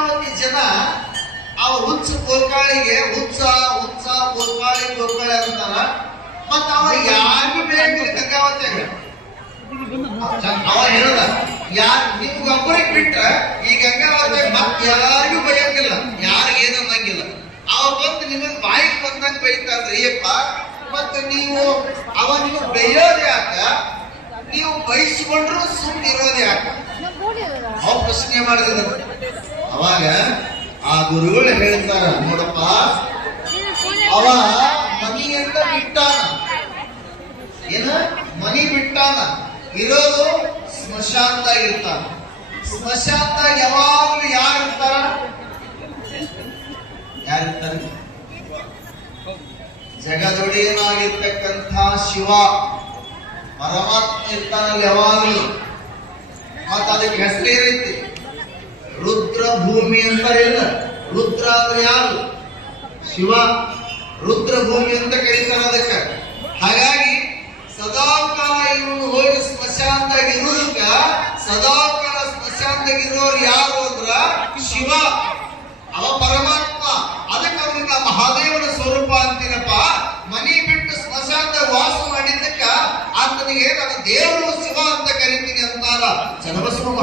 ಗಂಗಾವತಿ ಜನ ಆ ಹುಚ್ಚ ಗೋಕಾಳಿಗೆ ಹುಚ್ಚ ಹುಚ್ಚ ಗೋಕಾಳಿ ಗೋಕಾಳಿ ಅಂತಾರ. ಮತ್ತ ಅವ ಯಾರಿಗೂ ಬೆಳೆಯಂಗಿಲ್ಲ ಗಂಗಾವತಿಯಾಗ. ಅವ ಹೇಳದ ಯಾರು ನಿಮ್ಗೊಬ್ಬರಿಗೆ ಬಿಟ್ರ ಈ ಗಂಗಾವತಿಯಾಗ ಮತ್ ಯಾರಿಗೂ ಬೈಯಂಗಿಲ್ಲ, ಯಾರಿಗೇನು ಅನ್ನಂಗಿಲ್ಲ. ಅವ ಬಂದು ನಿಮಗ್ ಬಾಯಿಗೆ ಬಂದಂಗ ಬೈತಾನ್ರಿ ಅಪ್ಪ. ಮತ್ತ ನೀವು ಅವ ನೀವು ಬೈಯೋದೇ ಯಾಕ, ನೀವು ಬಯಸಿಕೊಂಡ್ರು ಸುಮ್ಮನೆ ಇರೋದೇ ಯಾಕ? ಅವ ಪ್ರಶ್ನೆ ಮಾಡಿದ. ಅವಾಗ ಆ ಗುರುಗಳು ಹೇಳ್ತಾರ, ನೋಡಪ್ಪ ಅವ ಮನಿಯಿಂದ ಬಿಟ್ಟಾನ, ಏನ ಮನಿ ಬಿಟ್ಟಾನ, ಇರೋದು ಸ್ಮಶಾನದಾಗ ಇರ್ತಾನ. ಸ್ಮಶಾನದಾಗ ಯಾವಾಗ್ಲೂ ಯಾರು ಇರ್ತಾರ? ಯಾರಿರ್ತಾರೆ? ಜಗದೊಡೆಯನಾಗಿರ್ತಕ್ಕಂಥ ಶಿವ ಪರಮಾತ್ಮ ಇರ್ತಾನಲ್ಲಿ ಯಾವಾಗಲೂ. ಮತ್ತ ಅದಕ್ಕೆ ಹೆಸರೇನೈತಿ? ರುದ್ರ ಭೂಮಿ ಅಂತಾರಿಲ್ಲ. ರುದ್ರ ಅಂದ್ರೆ ಯಾರು? ಶಿವ. ರುದ್ರ ಭೂಮಿ ಅಂತ ಕರೀತಾರ ಅದಕ್ಕ. ಹಾಗಾಗಿ ಸದಾಕಾಲ ಇವನು ಹೋಗಿ ಸ್ಮಶಾನದಾಗ ಇರುವುದಕ್ಕ ಸದಾಕಾಲ ಸ್ಮಶಾನದಾಗ ಇರೋರು ಯಾರು ಅಂದ್ರ ಶಿವ, ಅವ ಪರಮಾತ್ಮ. ಅದಕ್ಕೆ ಅವನಿಗೆ ಮಹಾದೇವನ ಸ್ವರೂಪ ಅಂತೀನಪ್ಪ. ಮನಿ ಬಿಟ್ಟು ಸ್ಮಶಾನದಾಗ ವಾಸ ಮಾಡಿದ್ದಕ್ಕ ಆತನಿಗೆ ನಾನು ದೇವರು ಶಿವ ಅಂತ ಕರಿತೀನಿ ಅಂತಾರ ಚನ್ನಬಸವ